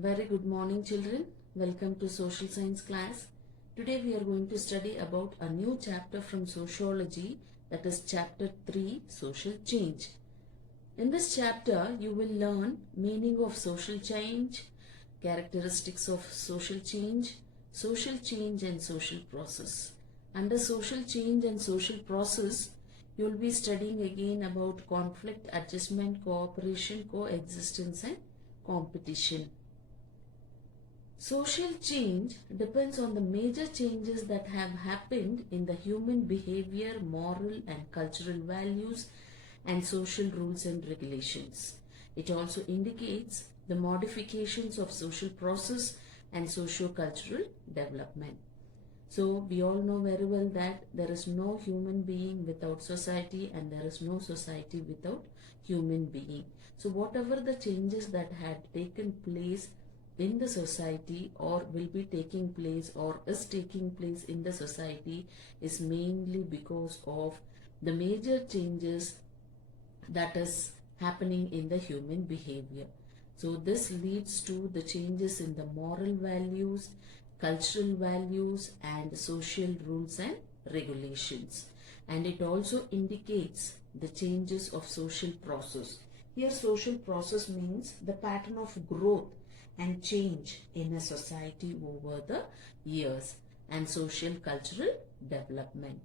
Very good morning, children. Welcome to social science class. Today we are going to study about a new chapter from sociology, that is chapter 3, social change. In this chapter you will learn meaning of social change, characteristics of social change and social process. Under social change and social process, you will be studying again about conflict, adjustment, cooperation, coexistence and competition. Social change depends on the major changes that have happened in the human behavior, moral and cultural values and social rules and regulations. It also indicates the modifications of social process and socio-cultural development. So we all know very well that there is no human being without society and there is no society without human being. So whatever the changes that had taken place in the society or will be taking place or is taking place in the society is mainly because of the major changes that is happening in the human behavior. So this leads to the changes in the moral values, cultural values and social rules and regulations. And it also indicates the changes of social process. Here social process means the pattern of growth and change in a society over the years and social cultural development.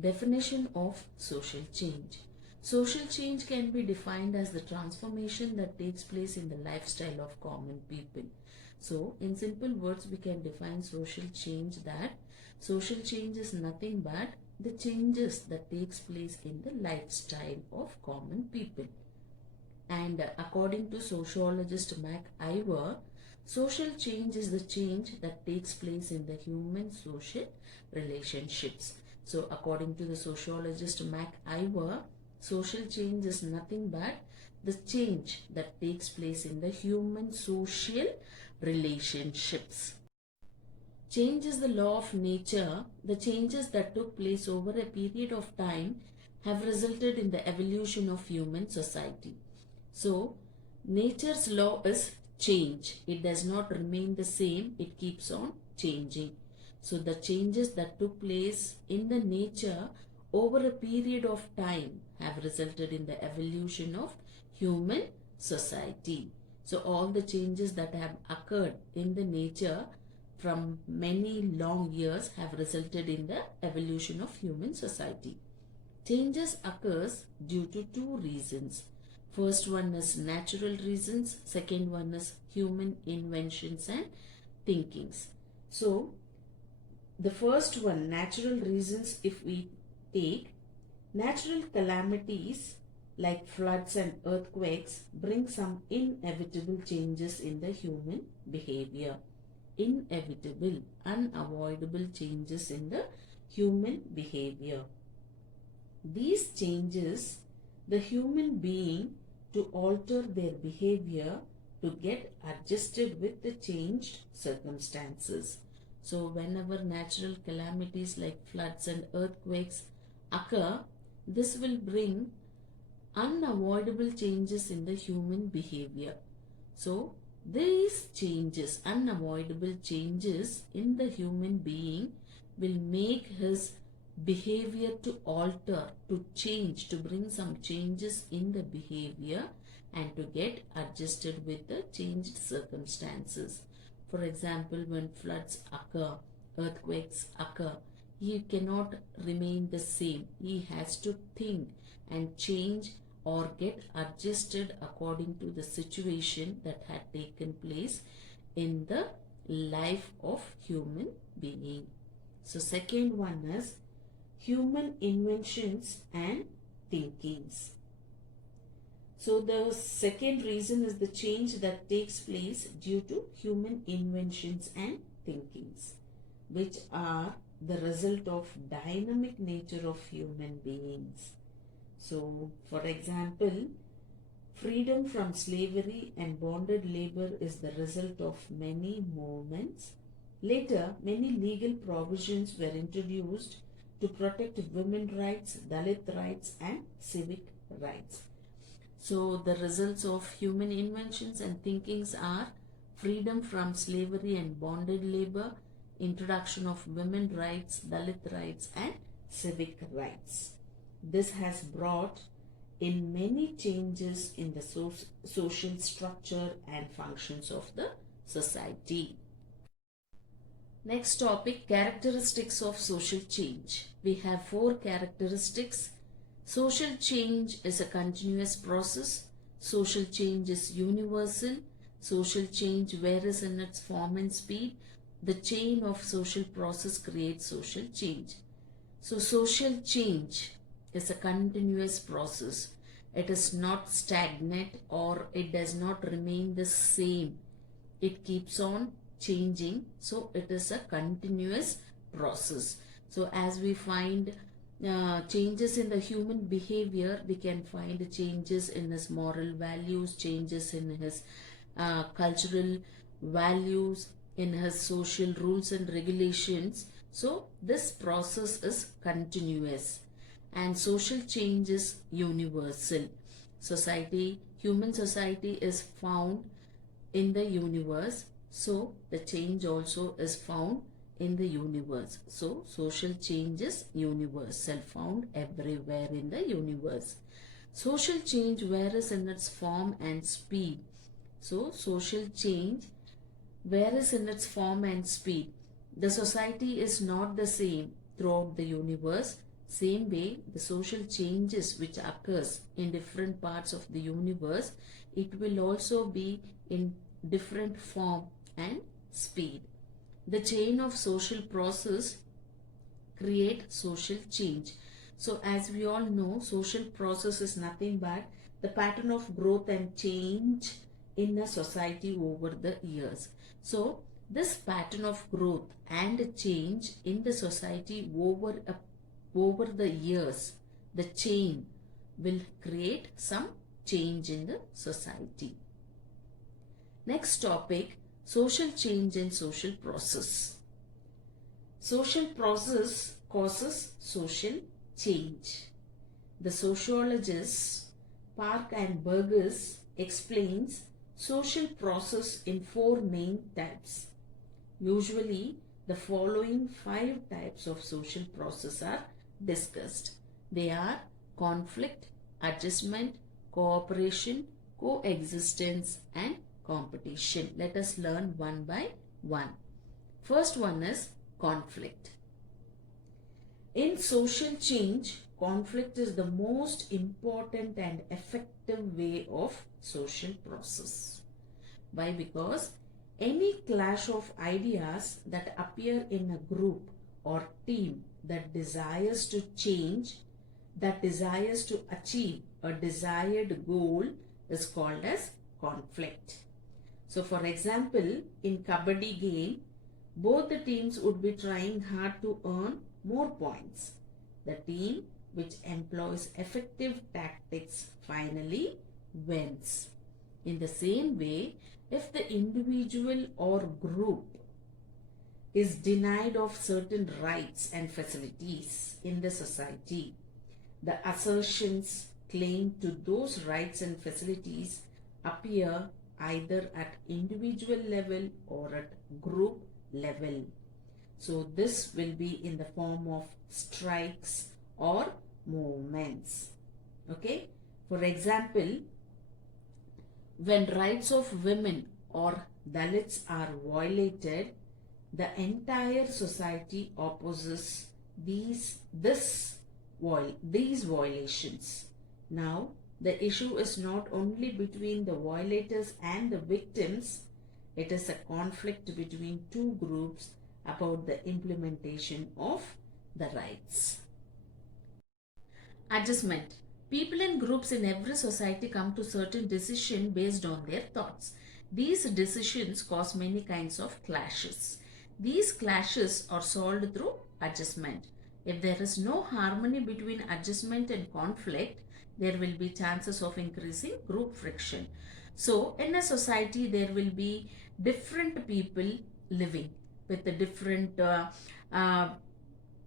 Definition of social change. Social change can be defined as the transformation that takes place in the lifestyle of common people. So, in simple words, we can define social change that social change is nothing but the changes that takes place in the lifestyle of common people. And according to sociologist Mac Ivor, social change is the change that takes place in the human social relationships. So according to the sociologist Mac Ivor, social change is nothing but the change that takes place in the human social relationships. Change is the law of nature. The changes that took place over a period of time have resulted in the evolution of human society. So, nature's law is change. It does not remain the same. It keeps on changing. So, the changes that took place in the nature over a period of time have resulted in the evolution of human society. So, all the changes that have occurred in the nature from many long years have resulted in the evolution of human society. Changes occurs due to two reasons. First one is natural reasons, second one is human inventions and thinkings. So, the first one, natural reasons, if we take, natural calamities like floods and earthquakes bring some inevitable changes in the human behavior. Inevitable, unavoidable changes in the human behavior. These changes the human being to alter their behavior to get adjusted with the changed circumstances. So whenever natural calamities like floods and earthquakes occur, this will bring unavoidable changes in the human behavior. So these changes, unavoidable changes in the human being will make his behavior to alter, to change, to bring some changes in the behavior and to get adjusted with the changed circumstances. For example, when floods occur, earthquakes occur, he cannot remain the same. He has to think and change or get adjusted according to the situation that had taken place in the life of human being. So second one is human inventions and thinkings. So the second reason is the change that takes place due to human inventions and thinkings, which are the result of dynamic nature of human beings. So for example, freedom from slavery and bonded labor is the result of many movements. Later, many legal provisions were introduced to protect women's rights, Dalit rights and civic rights. So the results of human inventions and thinkings are freedom from slavery and bonded labor, introduction of women rights, Dalit rights, and civic rights. This has brought in many changes in the social structure and functions of the society. Next topic, characteristics of social change. We have 4 characteristics. Social change is a continuous process. Social change is universal. Social change varies in its form and speed. The chain of social process creates social change. So social change is a continuous process. It is not stagnant or it does not remain the same. It keeps on changing. So it is a continuous process. So as we find changes in the human behavior, we can find changes in his moral values, changes in his cultural values, in his social rules and regulations. So this process is continuous, and social change is universal. Human society is found in the universe, so the change also is found in the universe. So social change is universal, found everywhere in the universe. Social change varies in its form and speed. So social change varies in its form and speed. The society is not the same throughout the universe. Same way, the social changes which occurs in different parts of the universe, it will also be in different form and speed. The chain of social process create social change. So as we all know, social process is nothing but the pattern of growth and change in a society over the years. So this pattern of growth and change in the society over the years, the chain will create some change in the society. Next topic, social change and social process. Social process causes social change. The sociologists Park and Burgess explains social process in 4 main types. Usually, the following 5 types of social process are discussed. They are conflict, adjustment, cooperation, coexistence, and competition. Let us learn one by one. First one is conflict. In social change, conflict is the most important and effective way of social process. Why? Because any clash of ideas that appear in a group or team that desires to change, that desires to achieve a desired goal is called as conflict. So for example, in Kabaddi game, both the teams would be trying hard to earn more points. The team which employs effective tactics finally wins. In the same way, if the individual or group is denied of certain rights and facilities in the society, the assertions claimed to those rights and facilities appear either at individual level or at group level. So this will be in the form of strikes or movements. Okay. For example, when rights of women or Dalits are violated, the entire society opposes these violations. Now, the issue is not only between the violators and the victims, it is a conflict between two groups about the implementation of the rights. Adjustment. People and groups in every society come to certain decision based on their thoughts. These decisions cause many kinds of clashes. These clashes are solved through adjustment. If there is no harmony between adjustment and conflict, there will be chances of increasing group friction. So in a society, there will be different people living with a different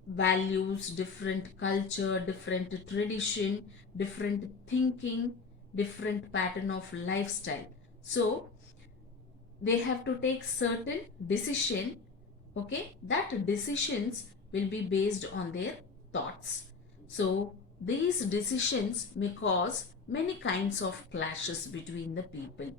values, different culture, different tradition, different thinking, different pattern of lifestyle. So they have to take certain decision. Okay, that decisions will be based on their thoughts. So these decisions may cause many kinds of clashes between the people.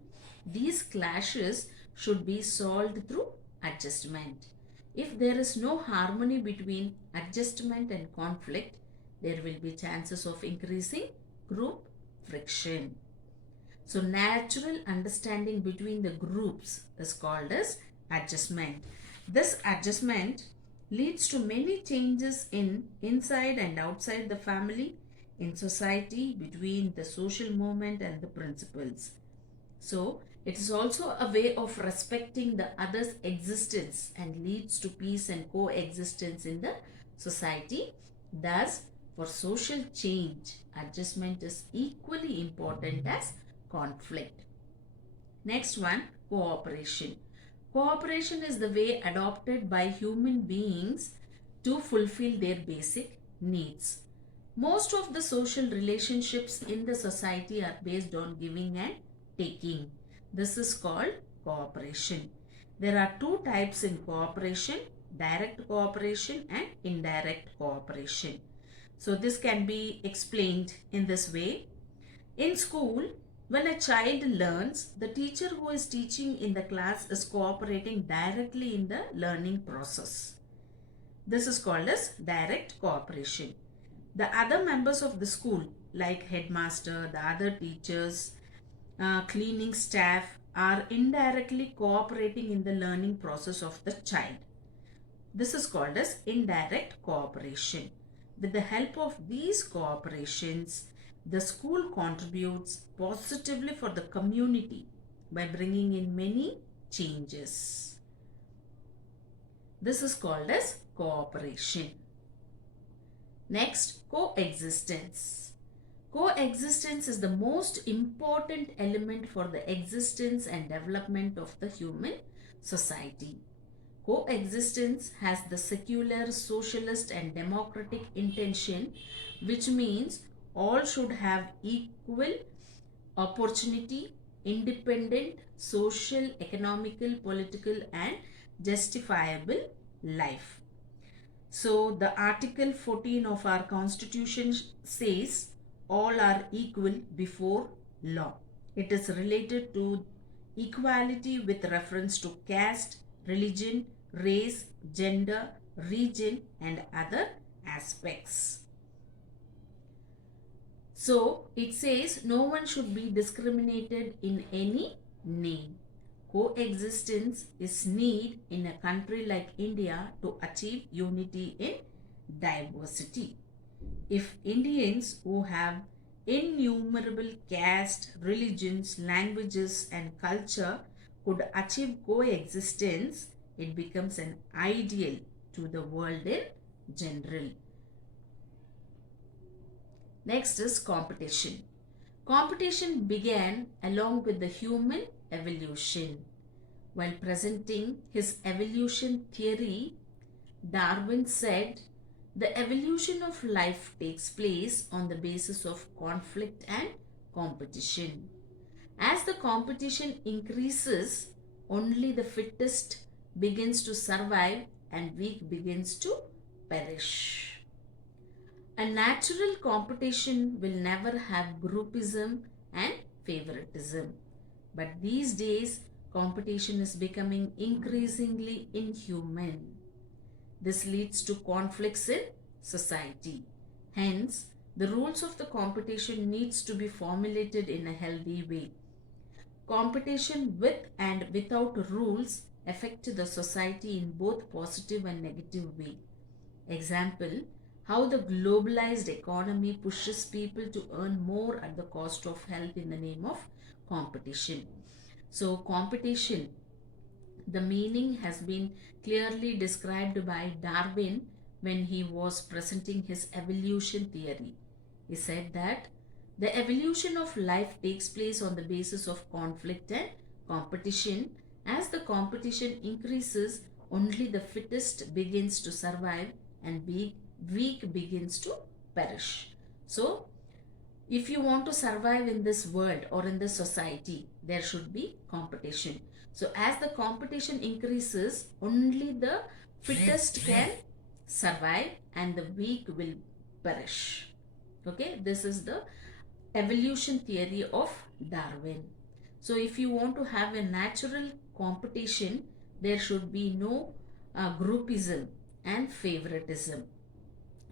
These clashes should be solved through adjustment. If there is no harmony between adjustment and conflict, there will be chances of increasing group friction. So natural understanding between the groups is called as adjustment. This adjustment leads to many changes in inside and outside the family, in society, between the social movement and the principles. So it is also a way of respecting the other's existence and leads to peace and coexistence in the society. Thus, for social change, adjustment is equally important as conflict. Next one, cooperation. Cooperation is the way adopted by human beings to fulfill their basic needs. Most of the social relationships in the society are based on giving and taking. This is called cooperation. There are two types in cooperation: direct cooperation and indirect cooperation. So this can be explained in this way. In school, when a child learns, the teacher who is teaching in the class is cooperating directly in the learning process. This is called as direct cooperation. The other members of the school, like headmaster, the other teachers, cleaning staff, are indirectly cooperating in the learning process of the child. This is called as indirect cooperation. With the help of these cooperations, the school contributes positively for the community by bringing in many changes. This is called as cooperation. Next, coexistence. Coexistence is the most important element for the existence and development of the human society. Coexistence has the secular, socialist and democratic intention, which means all should have equal opportunity, independent, social, economical, political and justifiable life. So the Article 14 of our Constitution says all are equal before law. It is related to equality with reference to caste, religion, race, gender, region and other aspects. So it says no one should be discriminated in any name. Coexistence is need in a country like India to achieve unity in diversity. If Indians who have innumerable caste, religions, languages and culture could achieve coexistence, it becomes an ideal to the world in general. Next is competition. Competition began along with the human evolution. While presenting his evolution theory, Darwin said the evolution of life takes place on the basis of conflict and competition. As the competition increases, only the fittest begins to survive and weak begins to perish. A natural competition will never have groupism and favoritism. But these days, competition is becoming increasingly inhuman. This leads to conflicts in society. Hence, the rules of the competition needs to be formulated in a healthy way. Competition with and without rules affect the society in both positive and negative way. Example, how the globalized economy pushes people to earn more at the cost of health in the name of competition. So competition, the meaning has been clearly described by Darwin when he was presenting his evolution theory. He said that the evolution of life takes place on the basis of conflict and competition. As the competition increases, only the fittest begins to survive and weak begins to perish. So, if you want to survive in this world or in this society, there should be competition. So as the competition increases, only the fittest can survive and the weak will perish. Okay, this is the evolution theory of Darwin. So if you want to have a natural competition, there should be no groupism and favoritism.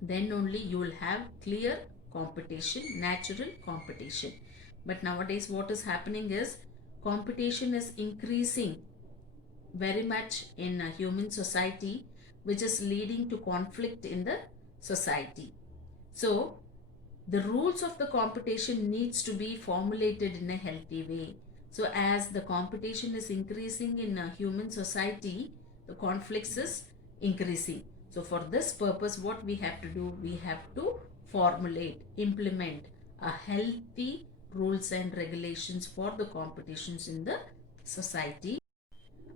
Then only you will have clear competition, natural competition. But nowadays what is happening is competition is increasing very much in a human society, which is leading to conflict in the society. So the rules of the competition needs to be formulated in a healthy way. So as the competition is increasing in a human society, the conflicts is increasing. So for this purpose, what we have to do, we have to formulate, implement a healthy rules and regulations for the competitions in the society.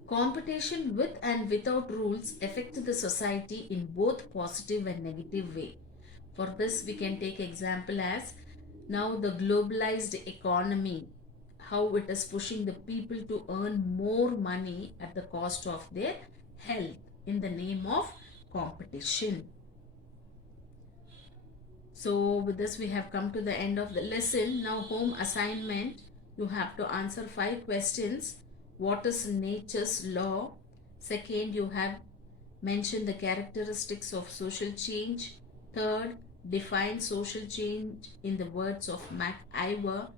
Competition with and without rules affect the society in both positive and negative way. For this we can take example as now the globalized economy, how it is pushing the people to earn more money at the cost of their health in the name of competition. So with this we have come to the end of the lesson. Now home assignment, you have to answer 5 questions. What is nature's law? Second, you have mentioned the characteristics of social change. Third, define social change in the words of MacIver.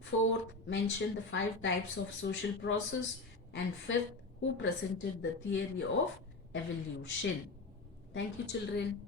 Fourth, mention the 5 types of social process. And fifth, who presented the theory of evolution. Thank you, children.